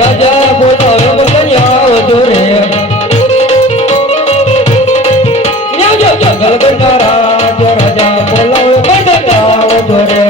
राजा बोलो कन्या जोरे जंगल राज राजा बोलो कन्या जोरे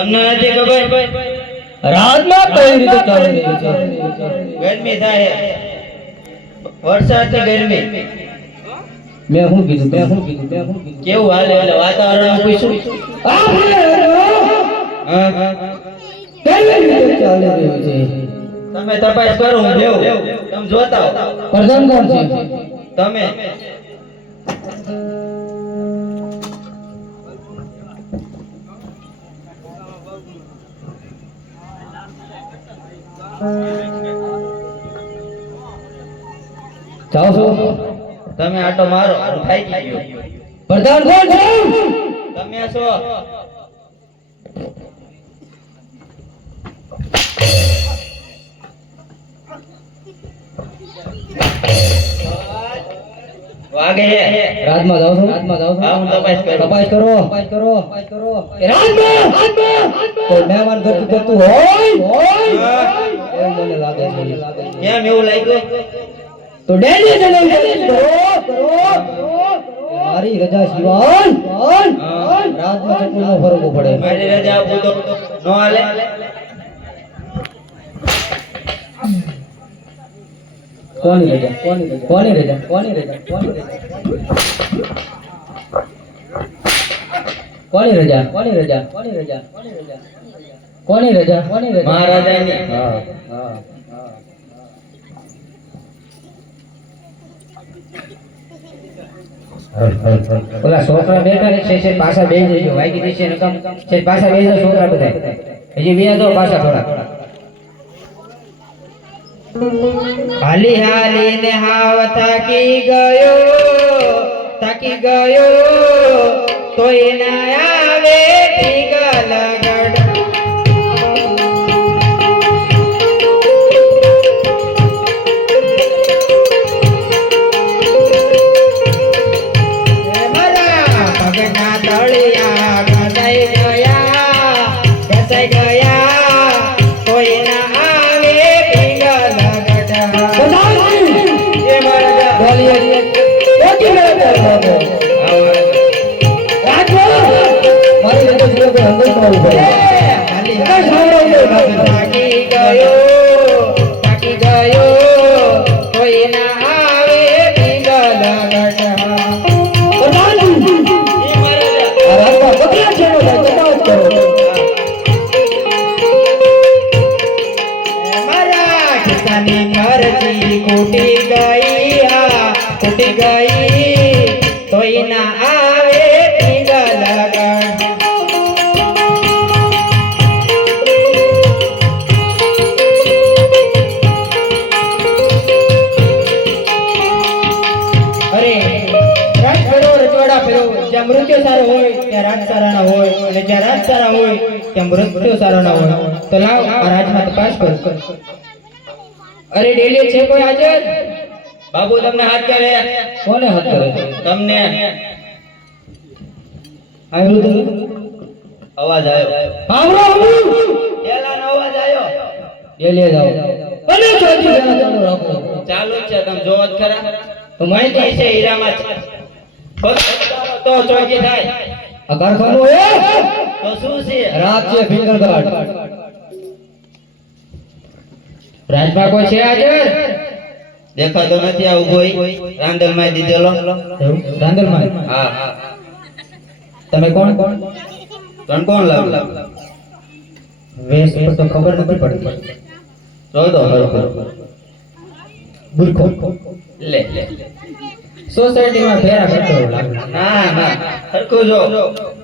તમને નથી ખબર રાજમાં કઈ રીતે ચાલી રહી છે? ગરમી થાય વરસાદની ગરમી મેં શું કીધું કેવું હાલે એટલે વાતાવરણ પૂછ્યું હા કઈ રીતે ચાલી રહ્યું છે? તમે તપાસ કરો હું દેવું તમે જોતા હો પ્રધાન કોણ છે? તમે જાઓ છો? તમે આટો મારો હું થાકી ગયો પ્રધાન કોણ છે? તમે છો વાગે હે રાજમાં જાઓ છો? હા હું તપાસ કરું તપાસ કરો. એ રાજમાં કોઈ મહેમાન કરતું હોય એવું મને લાગે છે. કેમ એવું લાગ્યું તો ડેલી મારી રજા સિવાય રાજમાં કેટલું ન ફરવું પડે. મારી રજા આપું તો નો હાલે કોની રજા? કોની રજા? મહારાજાની ઓલા છોકરા બેઠા છે પાછા બેસી જજો. વાગી જશે નકમ છે પાછા બેસી જાઓ છોકરા બધા. હજી બે દો પાછા થોડા. હાલી હાલીને હાવ થાકી ગયો તોય ના આવે ટીગલ ગઢ મારા પગના તળિયા ઘસાઈ ગયા કોઈ ના આવે ટીગલ ગઢ એ મારા થાકી ગયો કોઈ ના આવે ટીગલ ગઢ મારા ખિસ્સાની મરજી ખૂટી ગઈ તોય ના આવે ટીગલ ગઢ અરે રાજ ફેરો રજવાડા ફેરો જ્યાં મૃત્યુ સારો હોય ત્યાં રાજ સારા ના હોય અને જ્યાં રાજ સારા હોય ત્યાં મૃત્યુ સારો ના હોય તો લાવ આ રાજમાં તપાસ કર અરે ડેલી છે કોઈ હાજર બાબુ તમને હાથ કરે કોને હાથ કરે? તમને આવ્યું તો અવાજ આવ્યો પેલાનો અવાજ આવ્યો એ લે જાઓ અને ચોથી જણા ચાલુ રાખો. ચાલુ જ છે તમે જોવો જ ખરા તો માહિતી છે હીરામાં તો ચોકી થાય આ કારખાનું એ તો શું છે રાત છે ફિંગર ગાર્ડ. રાજમાં કોઈ છે હાજર દેખાતો નથી આ ઉભો રાંદલ માં દીધેલો રાંદલમાં હા તમે કોણ? તણ કોણ લાવ વેશ પર તો ખબર નથી પડતી. જો દો હરખો બુરખો લે સોસાયટીમાં ફેરા કરતો એવું લાગે. ના ના હરખું જો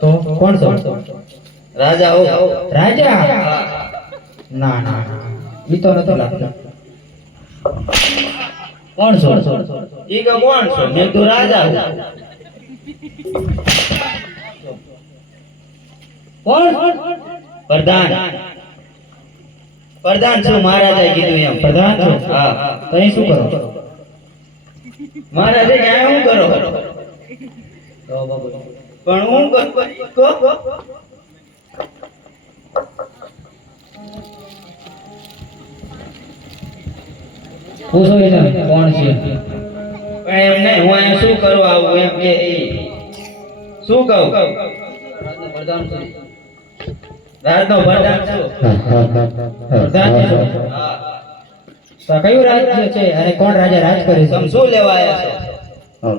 તો કોણ છો? રાજા હો રાજા? હા ના ના ઈ તો નથી લાગતો. કોણ છો? ઈ કે કોણ છો મેં તો રાજા હું કોણ? પ્રધાન છું મહારાજાએ કીધું એમ પ્રધાન છો? હા તો અહીં શું કરો? મહારાજે ક્યાં હું કરો પણ હું કો પૂછો એને કોણ છે? પણ એમ નહીં હું અહીંયા શું કરવા આવું એમ કે ઈ શું કહું પ્રધાન છે. રાજનો પ્રધાન છું પ્રધાન છે? હા તો કયું રાજ્ય છે અને કોણ રાજા રાજ કરે છે? તમે શું લેવા આવ્યા છો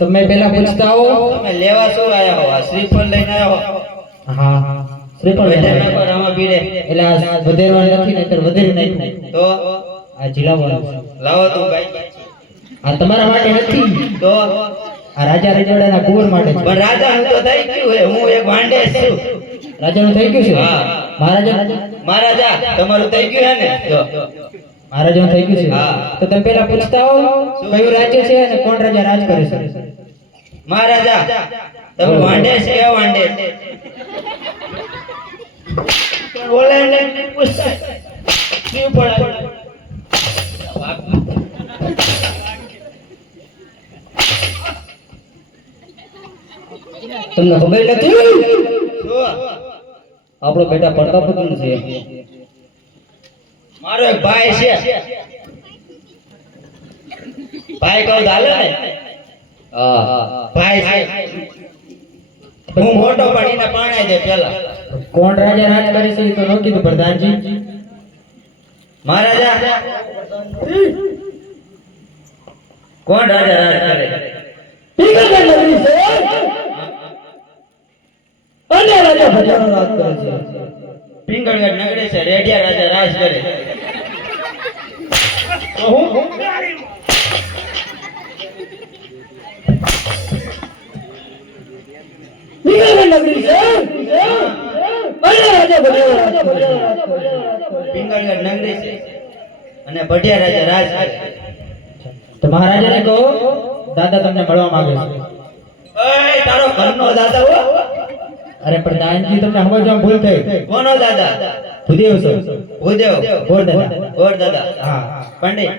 તમે પહેલા પૂછતા હો. તમે લેવા શું આવ્યા હો આ શ્રીફળ લઈને આવ્યા હો હા શ્રીફળ લઈને વેચાણ આવ્યા. પર આમાં પીડે એટલે આ વધેરવા નથી નહીતર વધેરી નાખ્યું. તો આ જીલાવાનું છે. લાવો તું ગાય આ તમારા માટે નથી, તો આ રાજા રજવાડાના કુંવર માટે છે. પણ રાજાનું તો થઈ ગયું હે હું એક વાંડે છું રાજાનું થઈ ગયું છે? હા. મહારાજા મહારાજા તમારું થઈ ગયું હે ને જો મહારાજાનું થઈ ગયું છે? હા. તો તમે પહેલા પૂછતા હો કયું રાજ્ય છે અને કોણ રાજા રાજ કરે છે? મહારાજા તમે વાંડે છે કે વાંડે બોલે ને પૂછતા શું પડાય તમને ખબર નથી શું આપણો બેટા પ્રતાપપુત્ર છે. મારો એક ભાઈ છે ભાઈ કહું તો હાલે ને હા ભાઈ છે હું મોટો પણ એને પરણાઈ દે પેલા કોણ રાજા રાજ કરે છે એ તો ન કીધું પ્રધાનજી. મહારાજા કોણ રાજા રાજ કરે પિંગલગઢ નગરી છે અને રાજા ભજાનો રાજ કરે છે. પિંગળગઢ નગરે છે રેડિયા રાજા રાજ કરે તો હું પિંગલગઢ નગરી છે અને રાજા ભજાનો રાજ કરે છે. પિંગળગઢ નગરી છે અને ભટિયા રાજા રાજ કરે તો મહારાજાને કહો દાદા તમને મળવા માંગે છે. ઓય તારો ઘરનો દાદા હો અરે પ્રધાનજી તમને સમજવામાં ભૂલ થઈ. કોનો દાદા ભૂદેવ છો? ભૂદેવ ગોર દાદા. ગોર દાદા હા પંડિત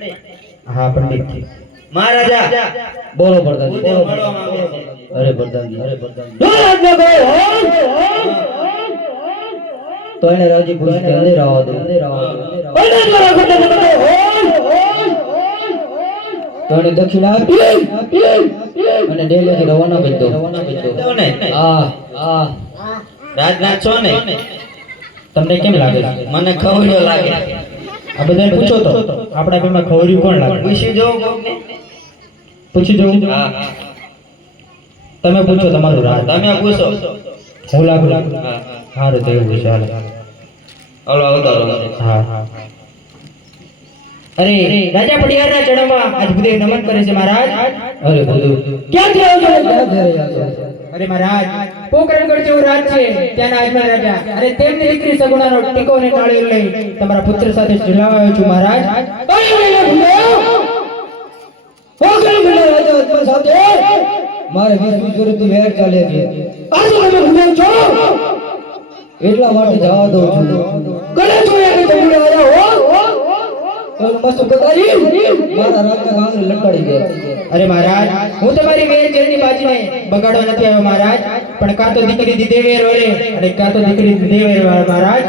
હા પંડિત. મહારાજા બોલો પ્રધાનજી, ભૂદેવ બોલો. મળવા માંગે છે અરે પ્રધાનજી, અરે પ્રધાનજી. જો રાજ્ય ગયો હોય તો એને રાજી ખુશી અંદર આવવા દો. અને જો રાખો તો હોય તો એને દક્ષિણ આપી અને ડેલીથી રવાના કરી દો. દેવ ને હા હા રાજનાથ છો ને તમને કેમ લાગે છે? મને ખવડ્યો લાગે આ બધાને પૂછો તો આપણા બેમાં ખવડ્યું કોણ લાગે? પૂછી જોઉં કોકને પૂછી જોઉં. હા તમે પૂછો તમારું રાજ. તમે પૂછો હું લાગુ? હા સારું તો એવું છે હાલો. ઓલો અવતારો હા હા. અરે રાજા પડિયારના ચરણમાં આજ ભૂદેવ નમન કરે છે મહારાજ. અરે બધું ક્યાંથી આવો છો? ક્યાંથી રહ્યા છો? અરે મહારાજ પોકરણગઢ જેવું રાજ છે ત્યાંના આજના રાજા અને તેમની દીકરી સગુણાનો ટીકો અને નાળિયેર લઈ તમારા પુત્ર સાથે ઝુલાવા આવ્યો છું મહારાજ. અરે ભૂદેવ રાજા ઉત્પન્ન સાથે મારે 20 વર્ષથી વેર ચાલે છે. આજે તમે ભૂદેવ છો એટલા માટે જવા દઉં છું. ગળે જોયા કે તમે આવ્યા હો તો મસ્ત કતારી મારા રાજના ગામને લંકાડી દે. અરે મહારાજ હું તમારી વેર જેની બાજીને બગાડવા નથી આવ્યો મહારાજ, પણ કાં તો દીકરી દીધે વેર વળે અને કાં તો દીકરી દીધે વેર વળે મહારાજ.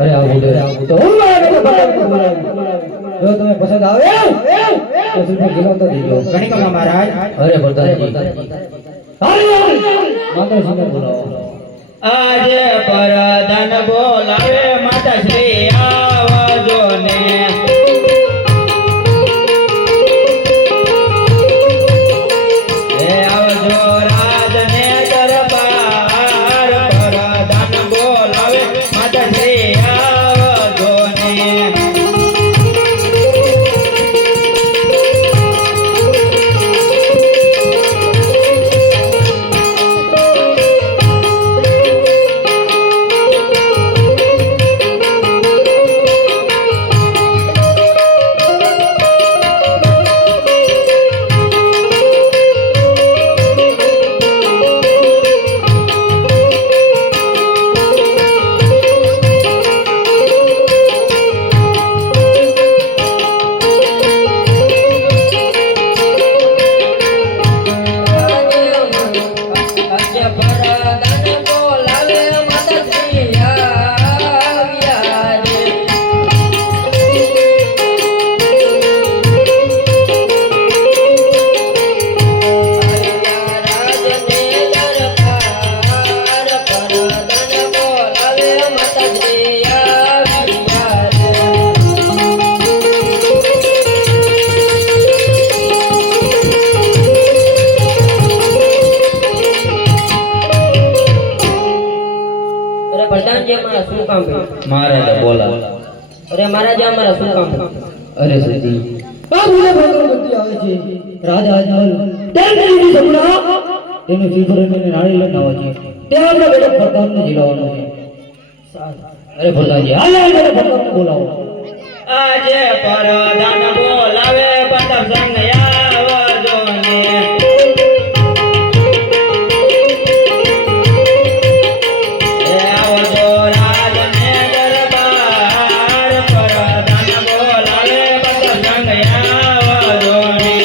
અરે આ ભૂદેવ તો હું મારા બેટા ભગવાનને બોલાવું. જો તમે પસંદ આવે તો સીધો ગિલાવતો દેજો. ઘણી કમા મહારાજ. અરે પ્રધાનજી માતાજીને બોલાવો. આજે પરદાન બોલાવે માતા શ્રી આવજો ને હે આવજો રાજને દરબાર પરદાન બોલાવે માતા શ્રી આવજો ને કામ ભાઈ? મહારાજા બોલા. અરે મહારાજા અમારા શું કામ ભાઈ? અરે સતી આ ભૂલે ભગવતી આવે છે રાજા અજમલ તેની સપના તેનું ફીવરને નાળી લઈને આવે છે તે આપણા બેટા પ્રતાપને જીલાવવાનો છે અરે પ્રતાપજી હાલ બેટા પ્રતાપને બોલાવો આજે પરદાન બોલાવે પ્રતાપ સંગ આવજો ને. એ આવજો રાજને દરબાર, પરદાન બોલાવે પ્રતાપ સંગ આવજો ને.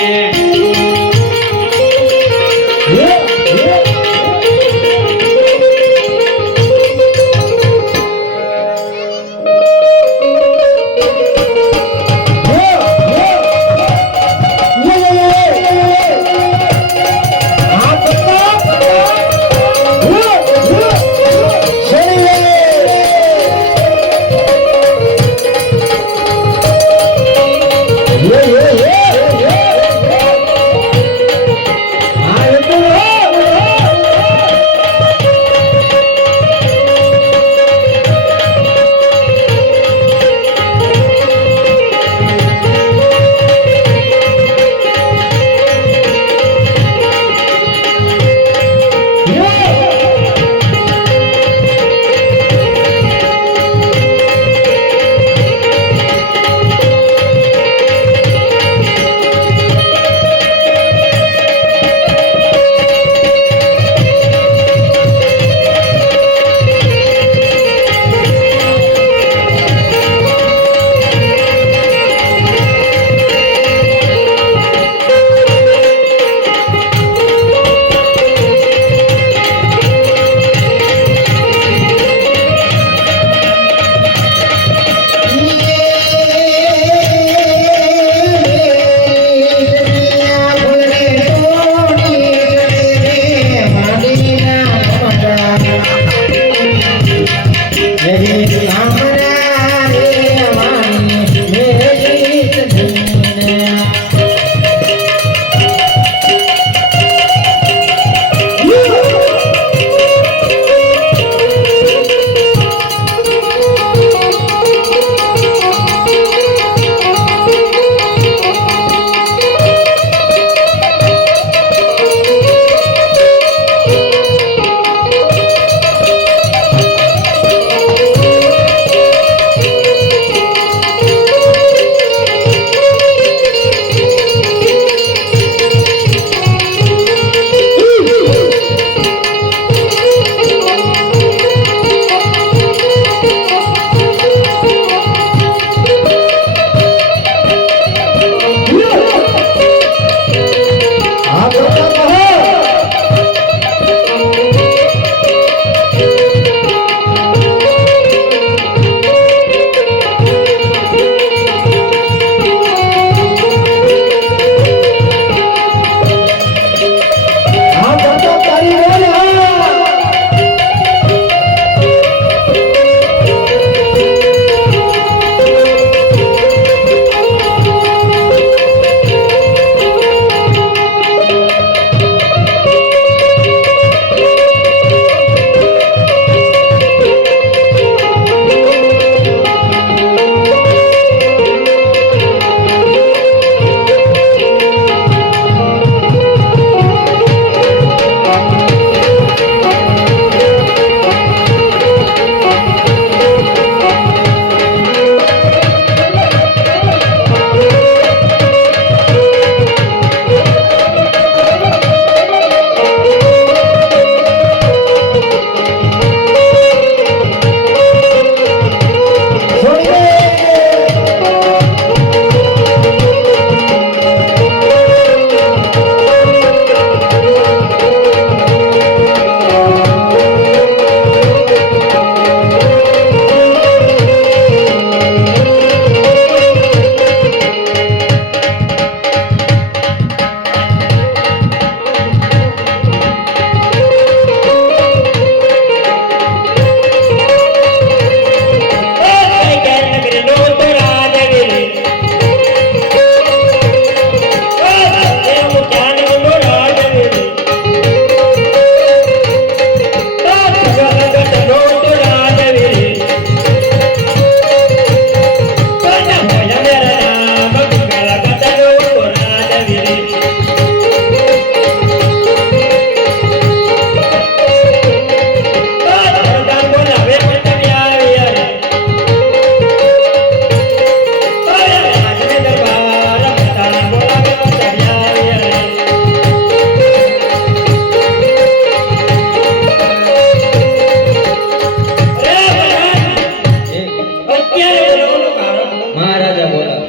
અત્યારે બોલાવવાનું કારણ મહારાજા બોલા.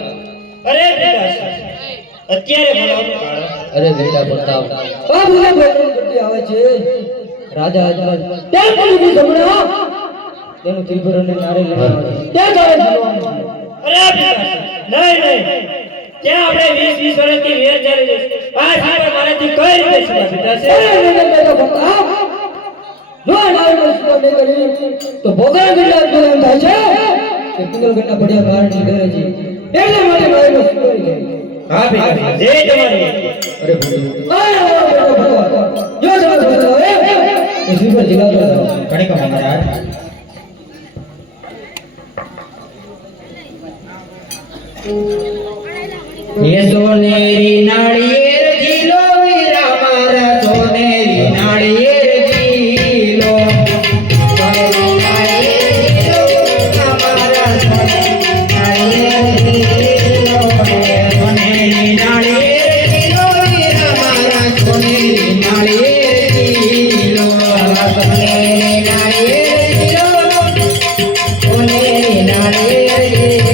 અરે પિતાશ્રી અત્યારે બોલાવવાનું કારણ અરે બેટા પ્રતાપ બાબુને બેટન કરતી આવે છે રાજા અજમલ તેમ કરી જમણા તેનું ત્રિપુર અને નારે લેવાનું તે જાવે જવાનું અરે પિતાશ્રી નહીં ત્યાં આપણે 20 વર્ષથી વેર ચાલી છે આ સાહેબ મારાથી કઈ રીતે સુવા પિતાશ્રી અરે બેટા પ્રતાપ જો નારે સુવા ન કરી તો ભોગા ગિલ્લા જો એમ થાય છે કે પિંગલગઢના પડ્યા કારણે ડરે છે એટલે માટે નારે સુવા ગઈ હા પિતાશ્રી જય તમારી અરે બેટા ભગવાન જો જવા બોલાવે એ શ્રીપર જિલ્લા પર જાઓ ઘણી કમા મહારાજ ये सोनेरी नारिયેર જીલો વીરા મારા સોનેરી નારિયેર જીલો સોનેરી નારિયેર જીલો વીરા મારા સોનેરી નારિયેર જીલો સોનેરી નારિયેર જીલો વીરા મારા સોનેરી નારિયેર જીલો સોનેરી નારિયેર જીલો સોનેરી નારિયેર જીલો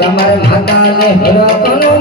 તમારે માતાને હરકનો